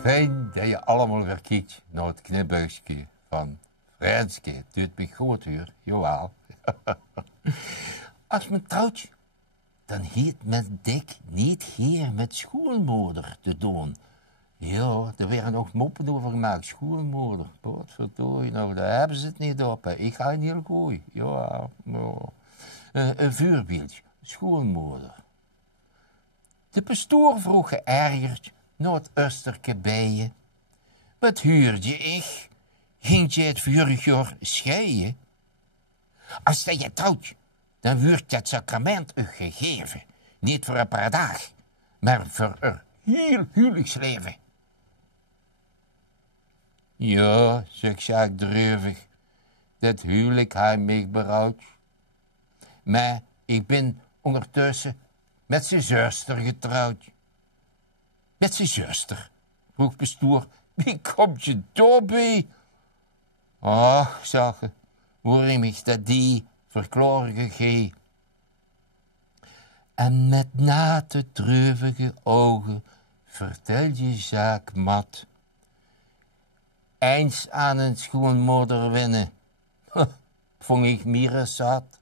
Fijn dat je allemaal weer kijkt naar het knipbuisje van Franske. Het doet me goed hoor, jawel. Als men trouwt, dan heet men dik niet hier met schoolmoeder te doen. Ja, er werden nog moppen over gemaakt. Schoolmoeder, wat verdorie nou, daar hebben ze het niet op. Hè. Ik ga niet gooien. Ja, nou. Een voorbeeldje, schoolmoeder. De pastoor vroeg geërgerd naar het usterke bijen. Wat huurde ik? Ging je het vorig jaar scheiden? Als dat je trouwt, dan wordt het sacrament u gegeven. Niet voor een paar dagen, maar voor een heel huwelijksleven. Ja, zegt Jacques droevig, dat huwelijk hij mij berouwd. Maar ik ben ondertussen met zijn zuster getrouwd. Met zijn zuster, vroeg pastoor, wie komt je daarbij? Ach, zag je, hoor ik mich dat die verklaren gegeven. En met nate treurige ogen vertel je Jacques mat. Eens aan een schoonmoeder winnen, vond ik mir zat.